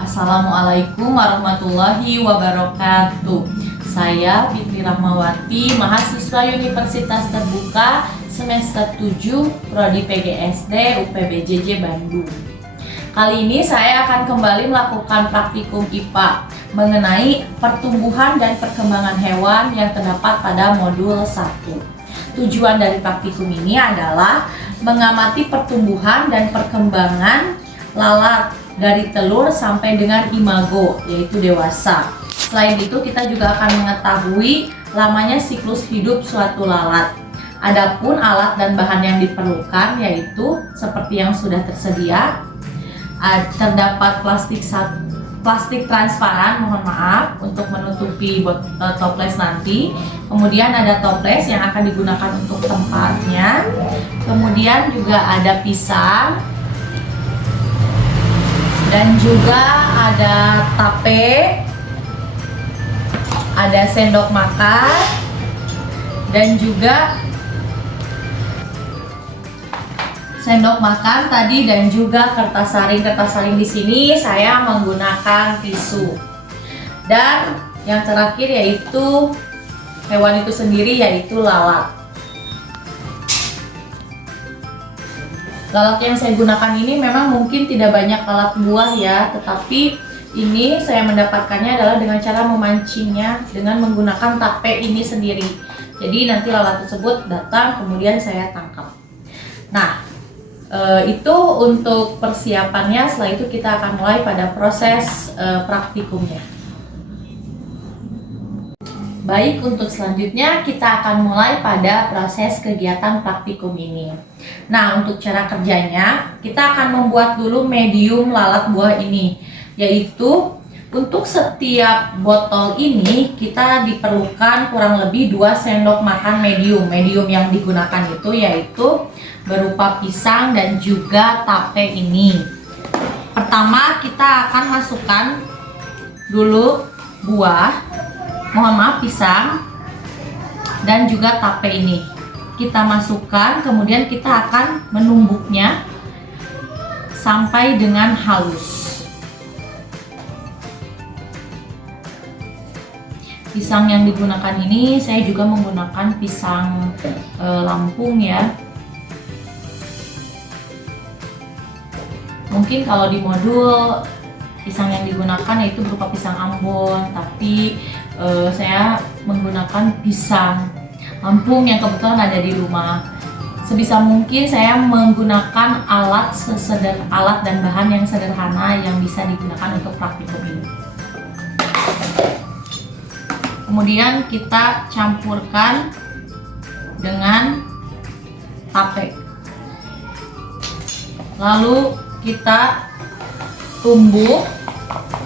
Assalamualaikum warahmatullahi wabarakatuh. Saya Fitri Rahmawati, mahasiswa Universitas Terbuka semester 7 Prodi PGSD UPBJJ Bandung. Kali ini saya akan kembali melakukan praktikum IPA mengenai pertumbuhan dan perkembangan hewan yang terdapat pada modul 1. Tujuan dari praktikum ini adalah mengamati pertumbuhan dan perkembangan lalat dari telur sampai dengan imago, yaitu dewasa. Selain itu, kita juga akan mengetahui lamanya siklus hidup suatu lalat. Adapun alat dan bahan yang diperlukan yaitu seperti yang sudah tersedia, terdapat plastik transparan, mohon maaf, untuk menutupi toples nanti. Kemudian ada toples yang akan digunakan untuk tempatnya. Kemudian juga ada pisang, dan juga ada tape, ada sendok makan, dan juga sendok makan tadi, dan juga kertas saring. Kertas saring di sini saya menggunakan tisu. Dan yang terakhir yaitu hewan itu sendiri, yaitu lalat. Lalat yang saya gunakan ini memang mungkin tidak banyak lalat buah ya, tetapi ini saya mendapatkannya adalah dengan cara memancingnya dengan menggunakan tape ini sendiri. Jadi nanti lalat tersebut datang, kemudian saya tangkap. Nah, itu untuk persiapannya. Setelah itu kita akan mulai pada proses praktikumnya. Baik, untuk selanjutnya kita akan mulai pada proses kegiatan praktikum ini. Nah, untuk cara kerjanya, kita akan membuat dulu medium lalat buah ini, yaitu untuk setiap botol ini kita diperlukan kurang lebih 2 sendok makan medium. Medium yang digunakan itu yaitu berupa pisang dan juga tape ini. Pertama, kita akan masukkan dulu pisang dan juga tape ini. Kita masukkan, kemudian kita akan menumbuknya sampai dengan halus. Pisang yang digunakan ini saya juga menggunakan pisang Lampung ya. Mungkin kalau di modul pisang yang digunakan yaitu berupa pisang Ambon, tapi saya menggunakan pisang Lampung yang kebetulan ada di rumah. Sebisa mungkin saya menggunakan alat dan bahan yang sederhana yang bisa digunakan untuk praktikum ini. Kemudian kita campurkan dengan tape. Lalu kita tumbuk,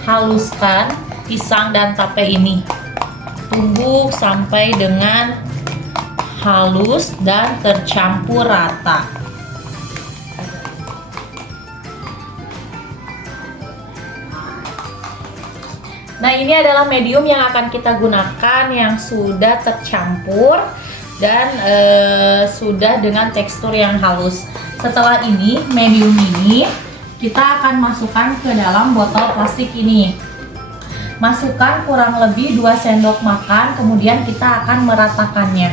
haluskan pisang dan tape ini. Tumbuk sampai dengan halus dan tercampur rata. Nah, ini adalah medium yang akan kita gunakan yang sudah tercampur dan sudah dengan tekstur yang halus. Setelah ini, medium ini kita akan masukkan ke dalam botol plastik ini. Masukkan kurang lebih 2 sendok makan, kemudian kita akan meratakannya.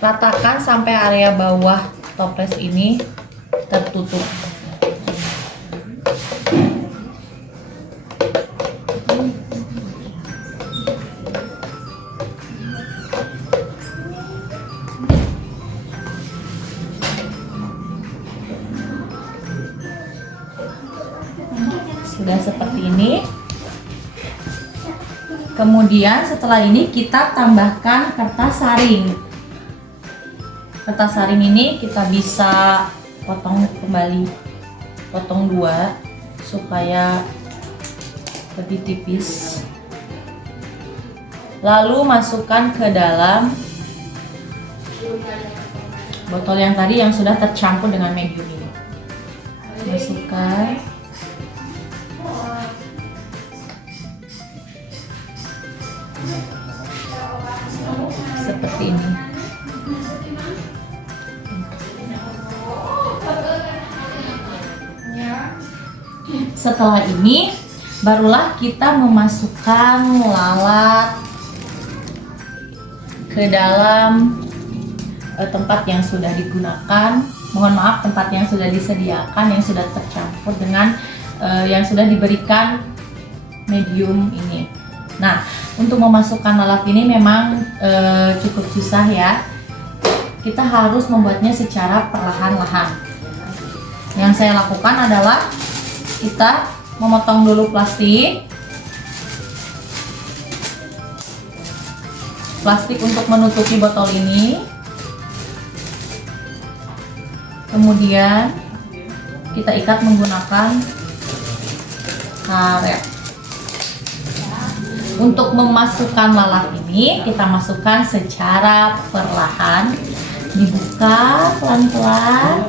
Ratakan sampai area bawah toples ini tertutup. Sudah seperti ini. Kemudian setelah ini kita tambahkan kertas saring. Kertas saring ini kita bisa potong kembali, potong 2 supaya lebih tipis. Lalu masukkan ke dalam botol yang tadi yang sudah tercampur dengan medium ini. Masukkan. seperti ini. Setelah ini barulah kita memasukkan lalat ke dalam tempat yang sudah digunakan. Mohon maaf, tempat yang sudah disediakan, yang sudah tercampur dengan yang sudah diberikan medium ini. Nah, untuk memasukkan lalat ini memang cukup susah ya. Kita harus membuatnya secara perlahan-lahan. Yang saya lakukan adalah kita memotong dulu plastik untuk menutupi botol ini. Kemudian kita ikat menggunakan karet. Untuk memasukkan lalat ini kita masukkan secara perlahan, dibuka pelan-pelan,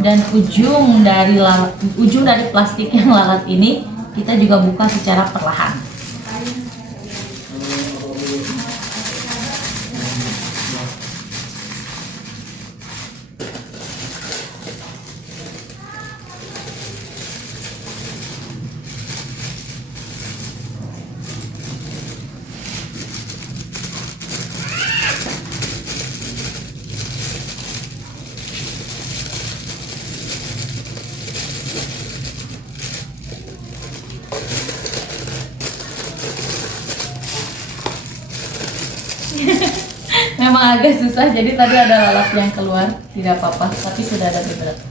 dan ujung dari plastik yang lalat ini kita juga buka secara perlahan. Memang agak susah, jadi tadi ada lalat yang keluar, tidak apa-apa, tapi sudah ada beberapa.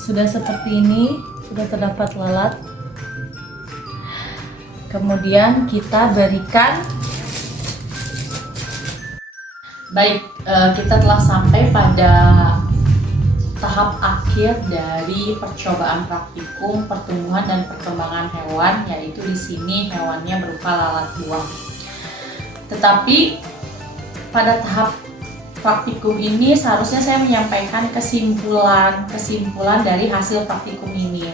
Sudah seperti ini, sudah terdapat lalat. Kemudian kita berikan. Baik, kita telah sampai pada tahap akhir dari percobaan praktikum pertumbuhan dan perkembangan hewan, yaitu di sini hewannya berupa lalat buah. Tetapi pada tahap praktikum ini seharusnya saya menyampaikan kesimpulan dari hasil praktikum ini.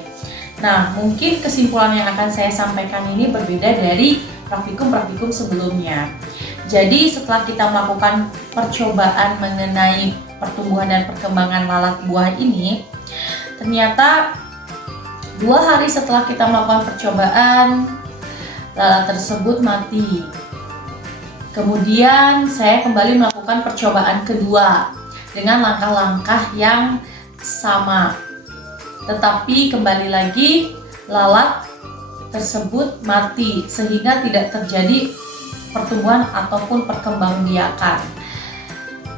Nah, mungkin kesimpulan yang akan saya sampaikan ini berbeda dari praktikum-praktikum sebelumnya. Jadi setelah kita melakukan percobaan mengenai pertumbuhan dan perkembangan lalat buah ini, ternyata 2 hari setelah kita melakukan percobaan, lalat tersebut mati. Kemudian saya kembali melakukan percobaan kedua dengan langkah-langkah yang sama. Tetapi kembali lagi lalat tersebut mati sehingga tidak terjadi pertumbuhan ataupun perkembangbiakan.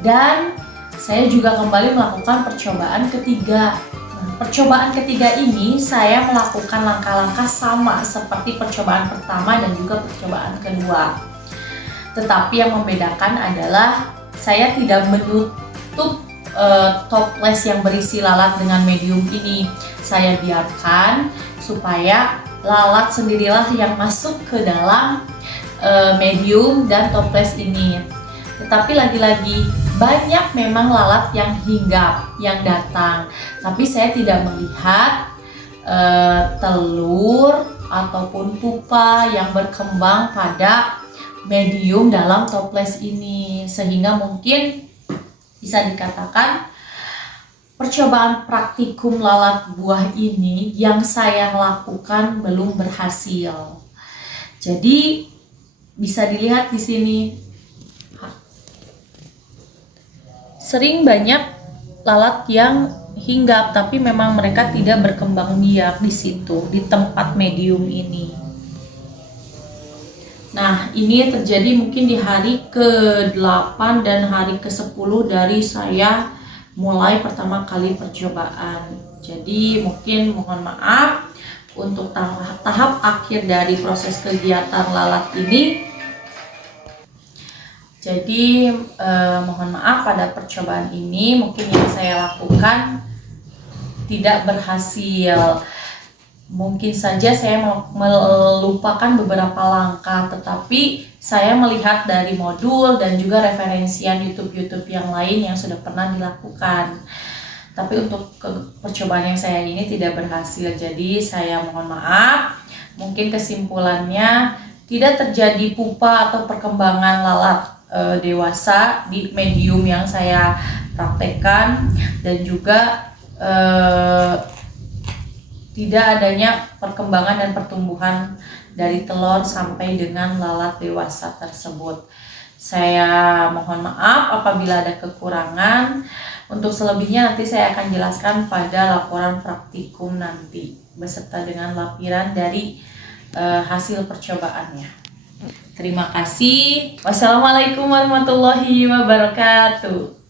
Dan saya juga kembali melakukan percobaan ketiga. Nah, percobaan ketiga ini saya melakukan langkah-langkah sama seperti percobaan pertama dan juga percobaan kedua. Tetapi yang membedakan adalah saya tidak menutup toples yang berisi lalat dengan medium ini. Saya biarkan supaya lalat sendirilah yang masuk ke dalam medium dan toples ini. Tetapi lagi-lagi banyak memang lalat yang hinggap, yang datang. Tapi saya tidak melihat telur ataupun pupa yang berkembang pada medium dalam toples ini, sehingga mungkin bisa dikatakan percobaan praktikum lalat buah ini yang saya lakukan belum berhasil. Jadi bisa dilihat di sini sering banyak lalat yang hinggap, tapi memang mereka tidak berkembang biak di situ, di tempat medium ini. Nah, ini terjadi mungkin di hari ke-8 dan hari ke-10 dari saya mulai pertama kali percobaan. Jadi mungkin mohon maaf untuk tahap akhir dari proses kegiatan lalat ini. Jadi mohon maaf pada percobaan ini mungkin yang saya lakukan tidak berhasil. Mungkin saja saya melupakan beberapa langkah, tetapi saya melihat dari modul dan juga referensian YouTube yang lain yang sudah pernah dilakukan. Tapi untuk percobaan yang saya ini tidak berhasil, jadi saya mohon maaf. Mungkin kesimpulannya tidak terjadi pupa atau perkembangan lalat dewasa di medium yang saya praktekkan, dan juga tidak adanya perkembangan dan pertumbuhan dari telur sampai dengan lalat dewasa tersebut. Saya mohon maaf apabila ada kekurangan. Untuk selebihnya nanti saya akan jelaskan pada laporan praktikum nanti beserta dengan lampiran dari hasil percobaannya. Terima kasih. Wassalamualaikum warahmatullahi wabarakatuh.